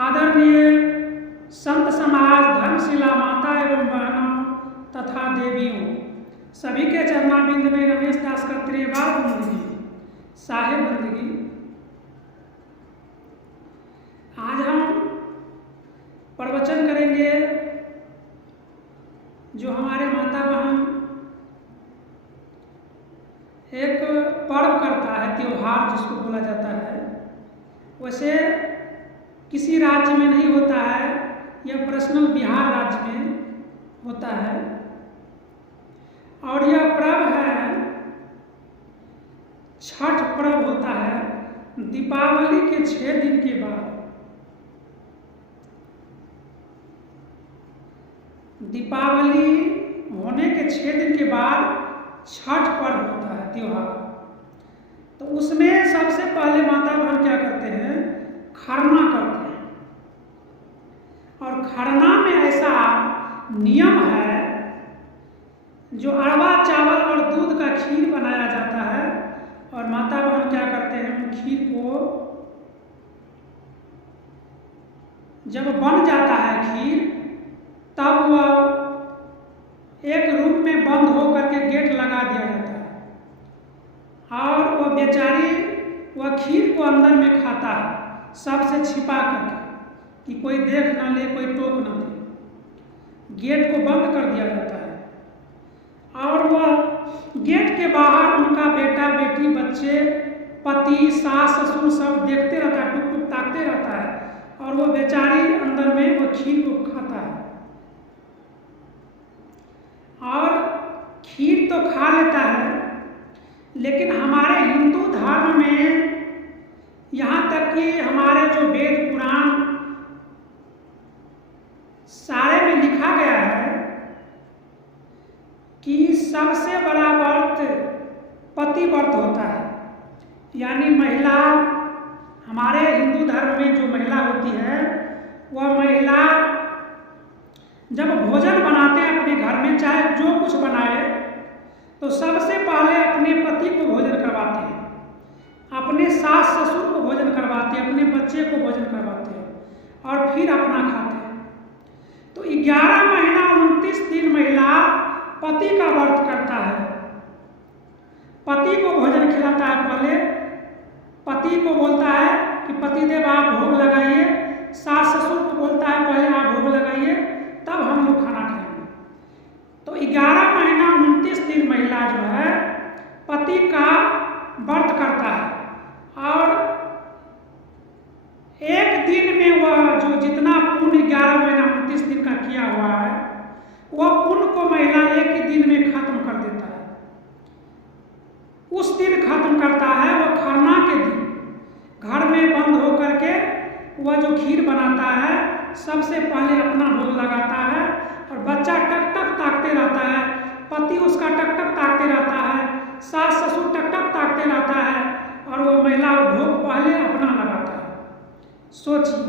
आदरणीय संत समाज, धर्मशिला माता एवं बहनों तथा देवियों, सभी के चरणाबिंद में रमेश दास का त्रिवार बंदगी, साहेब बंदगी। आज हम प्रवचन करेंगे जो हमारे माता बहन एक पर्व करता है, त्योहार जिसको बोला जाता है। वैसे किसी राज्य में नहीं होता है, यह पर्सनल बिहार राज्य में होता है और यह पर्व है, छठ पर्व होता है दीपावली के 6 दिन के बाद। दीपावली होने के 6 दिन के बाद छठ पर्व होता है, त्योहार। तो उसमें सबसे पहले माता बहन क्या करते हैं, खरना करते हैं। और खरना में ऐसा नियम है, जो अरवा चावल और दूध का खीर बनाया जाता है और माता बहन क्या करते हैं, खीर को जब बन जाता है खीर, तब वह एक रूम में बंद होकर के गेट लगा दिया जाता है और वह बेचारी वह खीर को अंदर में खाता है, सबसे छिपा करके कि कोई देख ना ले, कोई टोक ना दे। गेट को बंद कर दिया जाता है और वह गेट के बाहर उनका बेटा बेटी, बच्चे, पति, सास, ससुर सब देखते रहता है, टुक टुक ताकते रहता है और वह बेचारी अंदर में वह खीर को खाता है। और खीर तो खा लेता है, लेकिन हमारे हिंदू धर्म में यहाँ तक कि हमारे जो वेद पुराण सारे में लिखा गया है कि सबसे बड़ा व्रत पति व्रत होता है। यानी महिला, हमारे हिंदू धर्म में जो महिला होती है, वह महिला जब भोजन बनाते हैं अपने घर में, चाहे जो कुछ बनाए, तो सबसे पहले अपने पति को भोजन करवाते हैं, अपने सास ससुर को भोजन करवाते हैं, अपने बच्चे को भोजन करवाते हैं और फिर अपना खाते हैं। तो 11 महीना 29 दिन महिला पति का व्रत करता है। पति को भोजन खिलाता है, पहले पति को बोलता है कि पतिदेव आप भोग लगाइए, सास ससुर को बोलता है पहले आप भोग लगाइए, तब हम लोग खाना खाएंगे। तो 11 महीना 29 दिन महिला जो है पति का व्रत करता है और एक दिन में वह जो जितना पुण्य 11 महीना 29 दिन का किया हुआ है, वह पुण्य को महिला एक ही दिन में खत्म कर देता है। उस दिन खत्म करता है, वह खरना के दिन घर में बंद होकर के वह जो खीर बनाता है, सबसे पहले अपना भोग लगाता है और बच्चा टक टक ताकते रहता है, पति उसका टक टक ताकते रहता है, सास ससुर टक टक ताकते रहता है और वो महिला भोग पहले अपना लगाता है। सोचिए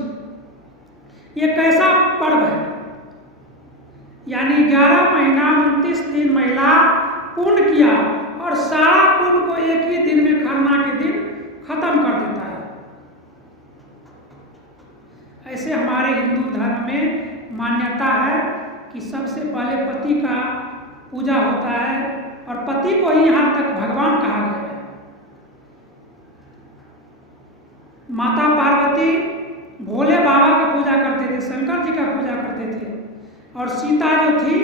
ये कैसा पर्व है। यानी 11 महीना 29 दिन महिला पुण्य किया और सारा पुण्य को एक ही दिन में, खरना के दिन खत्म कर देता है। ऐसे हमारे हिंदू धर्म में मान्यता है कि सबसे पहले पति का पूजा होता है और पति को ही यहाँ तक भगवान कहा गया है। माता पार्वती भोले बाबा का पूजा करते थे, शंकर जी का पूजा करते थे और सीता जो थी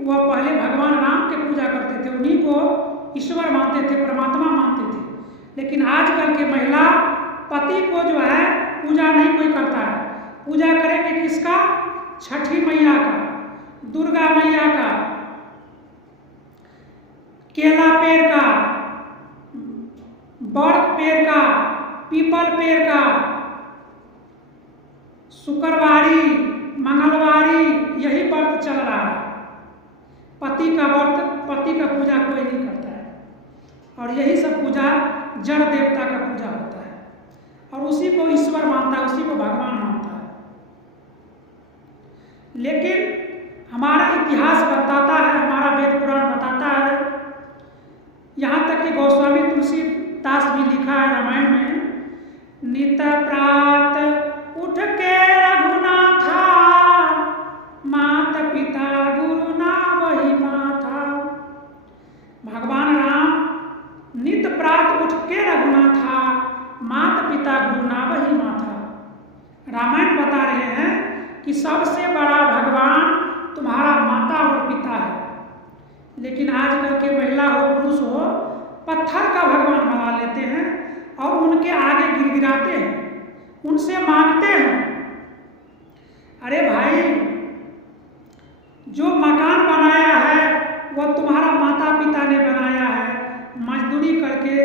वह पहले भगवान राम के पूजा करते थे, उन्हीं को ईश्वर मानते थे, परमात्मा मानते थे। लेकिन आजकल के महिला पति को जो है पूजा नहीं कोई करता है। पूजा करेंगे किसका? छठी मैया का, दुर्गा मैया का, केला पेड़ का, बड़ पेड़ का, पीपल पेड़ का, शुक्रवारी, मंगलवारी, यही व्रत चल रहा है। पति का व्रत, पति का पूजा कोई नहीं करता है और यही सब पूजा जड़ देवता का पूजा होता है और उसी को ईश्वर मानता है, उसी को भगवान मानता है। लेकिन हमारा इतिहास बताता है, हमारा वेद पुराण बताता है, यहाँ तक कि गोस्वामी तुलसीदास भी लिखा है रामायण में, नित प्रात उठ के रामायण बता रहे हैं कि सबसे बड़ा भगवान तुम्हारा माता और पिता है। लेकिन आजकल के महिला हो पुरुष हो पत्थर का भगवान बना लेते हैं और उनके आगे गिड़गिड़ाते हैं, उनसे मांगते हैं। अरे भाई, जो मकान बनाया है वह तुम्हारा माता पिता ने बनाया है। मजदूरी करके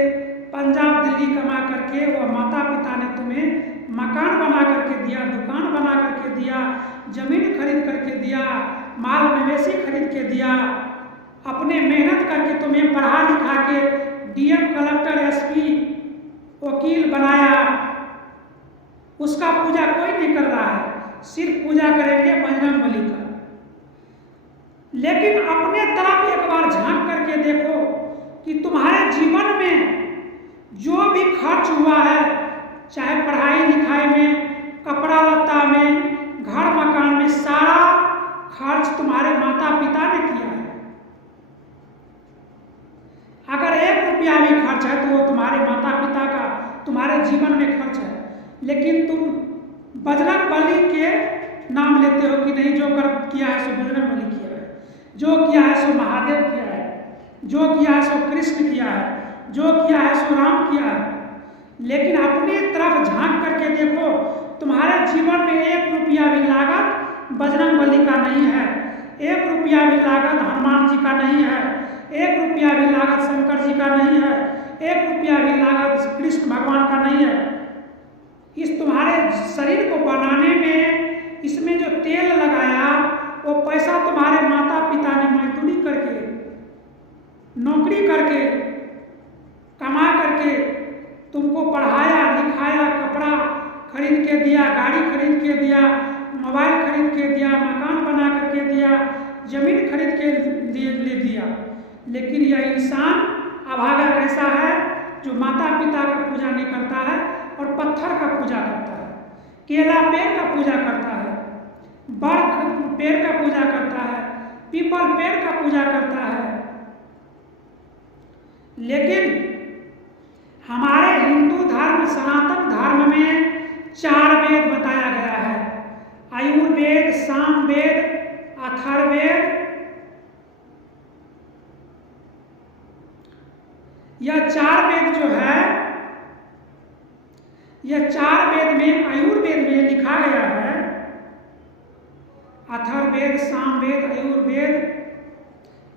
पंजाब दिल्ली कमा करके वह माता पिता ने तुम्हें मकान बना करके दिया, दुकान बना करके दिया, जमीन खरीद करके दिया, माल मवेशी खरीद के दिया, अपने मेहनत करके तुम्हें पढ़ा लिखा के डीएम कलेक्टर एसपी वकील बनाया। उसका पूजा कोई नहीं कर रहा है, सिर्फ पूजा करेंगे बजरंग बली का। लेकिन अपने तरफ एक बार झांक करके देखो कि तुम्हारे जीवन में जो भी खर्च हुआ है, चाहे पढ़ाई लिखाई में, कपड़ा लत्ता में, घर मकान में, सारा खर्च तुम्हारे माता पिता ने किया है। अगर 1 रुपया भी खर्च है तो वो तुम्हारे माता पिता का तुम्हारे जीवन में खर्च है। लेकिन तुम बजरंग बली के नाम लेते हो कि नहीं, जो कर किया है सो बजरंग बली किया है, जो किया है सो महादेव किया है, जो किया है सो कृष्ण किया है, जो किया है सो राम किया है। लेकिन अपनी तरफ झांक करके देखो, तुम्हारे जीवन में 1 रुपया भी लागत बजरंग बली का नहीं है, 1 रुपया भी लागत हनुमान जी का नहीं है, 1 रुपया भी लागत शंकर जी का नहीं है, 1 रुपया भी लागत कृष्ण भगवान का नहीं है। इस तुम्हारे शरीर को बनाने में इसमें जो तेल लगाया वो पैसा तुम्हारे माता पिता ने मजदूरी करके, नौकरी करके, कमा करके तुमको पढ़ाया लिखाया, कपड़ा खरीद के दिया, गाड़ी खरीद के दिया, मोबाइल खरीद के दिया, मकान बना करके दिया, जमीन खरीद के ले दिया। लेकिन यह इंसान अभागा कैसा है जो माता पिता का पूजा नहीं करता है और पत्थर का पूजा करता है, केला पेड़ का पूजा करता है, बड़ पेड़ का पूजा करता है, पीपल पेड़ का पूजा करता है। लेकिन हमारे हिंदू धर्म सनातन धर्म में 4 वेद बताया गया है, आयुर्वेद, सामवेद, अथर्ववेद। यह 4 वेद जो है, यह 4 वेद में आयुर्वेद में लिखा गया है, अथर्ववेद, सामवेद, आयुर्वेद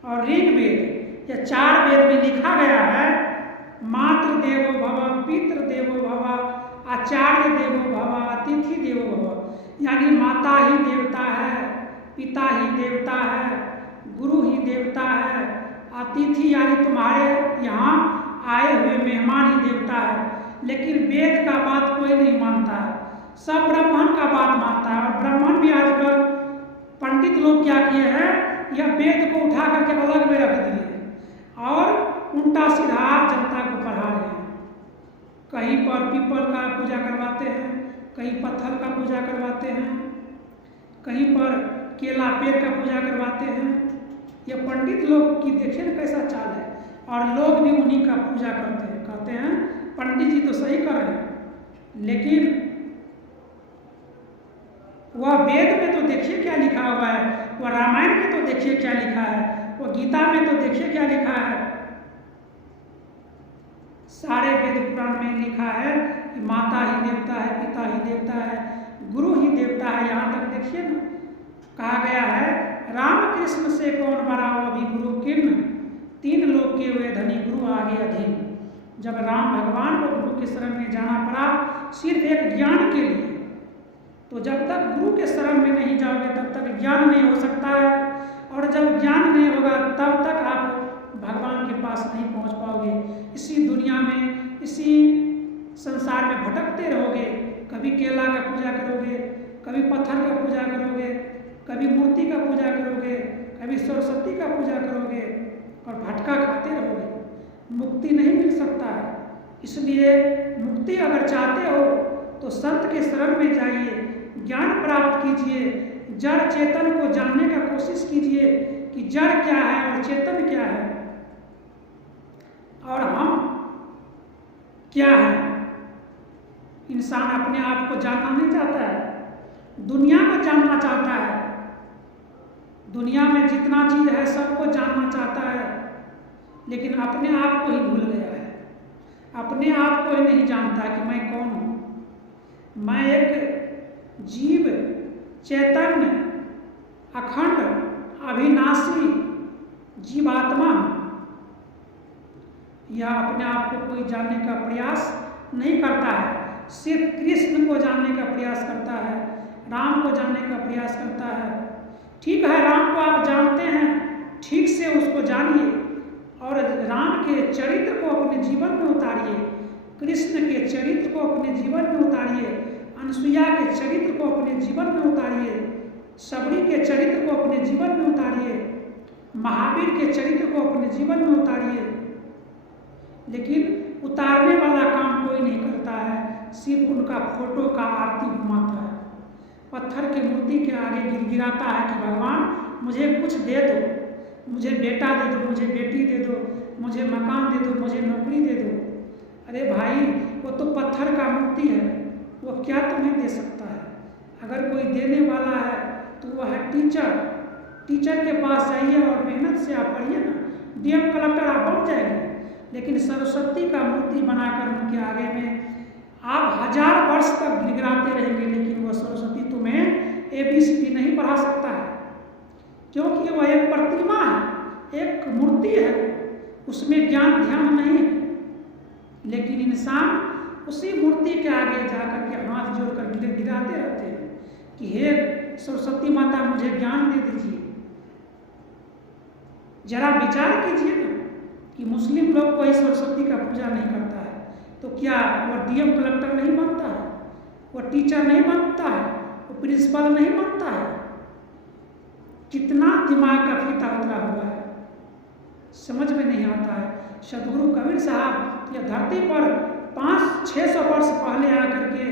और ऋग्वेद, यह 4 वेद में लिखा गया है मातृ देवो भव, पितृ देवो भव, आचार्य देवो भव, अतिथि देवो भव। यानी माता ही देवता है, पिता ही देवता है, गुरु ही देवता है, अतिथि यानी तुम्हारे यहाँ आए हुए मेहमान ही देवता है। लेकिन वेद का बात कोई नहीं मानता है, सब ब्राह्मण का बात मानता है। और ब्राह्मण भी आजकल पंडित लोग क्या किए हैं, यह वेद को उठा करके अलग में रख दिए और उल्टा सीधा जनता को पढ़ा रहे हैं। कहीं पर पीपल का पूजा करवाते हैं, कहीं पत्थर का पूजा करवाते हैं, कहीं पर केला पेड़ का पूजा करवाते हैं। ये पंडित लोग की देखिए ना कैसा चाल है, और लोग भी उन्हीं का पूजा करते हैं, कहते हैं पंडित जी तो सही कर रहे हैं। लेकिन वह वेद में तो देखिए क्या लिखा हुआ है, वह रामायण में तो देखिए क्या लिखा है, वह गीता में तो देखिए क्या लिखा है। सारे वेद पुराण में लिखा है कि माता ही देवता है, पिता ही देवता है, गुरु ही देवता है। यहाँ तक देखिए ना, कहा गया है रामकृष्ण से कौन बड़ा हो अभी गुरु किन्न, 3 लोग के हुए धनी गुरु आगे अधीन। जब राम भगवान को गुरु के शरण में जाना पड़ा सिर्फ एक ज्ञान के लिए, तो जब तक गुरु के शरण में नहीं जाओगे तब तक ज्ञान नहीं हो सकता है, और जब ज्ञान नहीं होगा तब तक आप भगवान के पास नहीं पहुंच पाओगे। इसी दुनिया में, इसी संसार में भटकते रहोगे। कभी केला का पूजा करोगे, कभी पत्थर का पूजा करोगे, कभी मूर्ति का पूजा करोगे, कभी सरस्वती का पूजा करोगे और भटका खाते रहोगे। मुक्ति नहीं मिल सकता है। इसलिए मुक्ति अगर चाहते हो तो संत के शरण में जाइए, ज्ञान प्राप्त कीजिए, जड़ चेतन को जानने का कोशिश कीजिए कि जड़ क्या है और चेतन क्या है और हम क्या है। इंसान अपने आप को जानना नहीं चाहता है, दुनिया को जानना चाहता है। दुनिया में जितना चीज़ है सबको जानना चाहता है, लेकिन अपने आप को ही भूल गया है। अपने आप को ही नहीं जानता कि मैं कौन हूँ। मैं एक जीव, चैतन्य, अखंड, अविनाशी जीवात्मा हूँ। यह अपने आप को कोई जानने का प्रयास नहीं करता है, सिर्फ कृष्ण को जानने का प्रयास करता है, राम को जानने का प्रयास करता है। ठीक है, राम को आप जानते हैं, ठीक से उसको जानिए और राम के चरित्र को अपने जीवन में उतारिए, कृष्ण के चरित्र को अपने जीवन में उतारिए, अनसुईया के चरित्र को अपने जीवन में उतारिए, सबरी के चरित्र को अपने जीवन में उतारिए, महावीर के चरित्र को अपने जीवन में उतारिए। लेकिन उतारने वाला काम कोई नहीं करता है, सिर्फ उनका फोटो का आरती घुमाता है, पत्थर की मूर्ति के आगे गिड़गिड़ाता है कि भगवान मुझे कुछ दे दो, मुझे बेटा दे दो, मुझे बेटी दे दो, मुझे मकान दे दो, मुझे नौकरी दे दो। अरे भाई, वो तो पत्थर का मूर्ति है, वो क्या तुम्हें दे सकता है? अगर कोई देने वाला है तो वह है टीचर। टीचर के पास जाइए और मेहनत से आप पढ़िए ना, डीएम कलेक्टर आप बन जाएंगे। लेकिन सरस्वती का मूर्ति बनाकर उनके आगे में आप 1000 वर्ष तक गिड़गिड़ाते रहेंगे, लेकिन वह सरस्वती तुम्हें ABCD नहीं पढ़ा सकता है, क्योंकि वह एक प्रतिमा है, एक मूर्ति है, उसमें ज्ञान ध्यान नहीं है। लेकिन इंसान उसी मूर्ति के आगे जाकर के हाथ जोड़कर गिड़गिड़ाते रहते हैं कि हे सरस्वती माता मुझे ज्ञान दे दीजिए। जरा विचार कीजिए ना कि मुस्लिम लोग कोई सरस्वती का पूजा नहीं करता है, तो क्या वह डीएम कलेक्टर नहीं बनता है, वह टीचर नहीं बनता है, वो प्रिंसिपल नहीं बनता है? कितना दिमाग का फीता उतरा हुआ है, समझ में नहीं आता है। सदगुरु कबीर साहब यह धरती पर 500-600 वर्ष पहले आकर के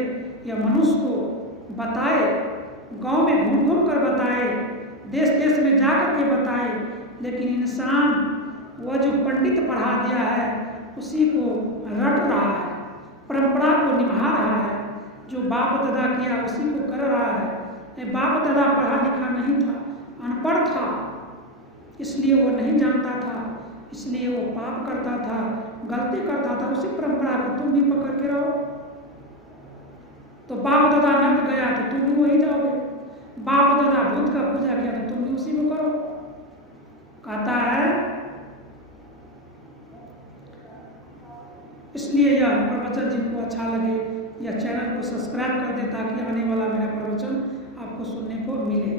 यह मनुष्य को बताए, गांव में घूम घूम कर बताए, देश देश में जाकर के बताए, लेकिन इंसान वह जो पंडित पढ़ा दिया है उसी को रट रहा है, परंपरा को निभा रहा है, जो बाप दादा किया उसी को कर रहा है। बाप दादा पढ़ा लिखा नहीं था, अनपढ़ था, इसलिए वो नहीं जानता था, इसलिए वो पाप करता था, गलती करता था। उसी परंपरा को तुम भी पकड़ के रहो। तो बाप दादा नट गया तो तुम भी वही जाओगे, बाप दादा भूत का पूजा किया तो तुम भी उसी को करो। कहता है इसलिए यह प्रवचन जिनको अच्छा लगे या चैनल को सब्सक्राइब कर दे ताकि आने वाला मेरा प्रवचन आपको सुनने को मिले।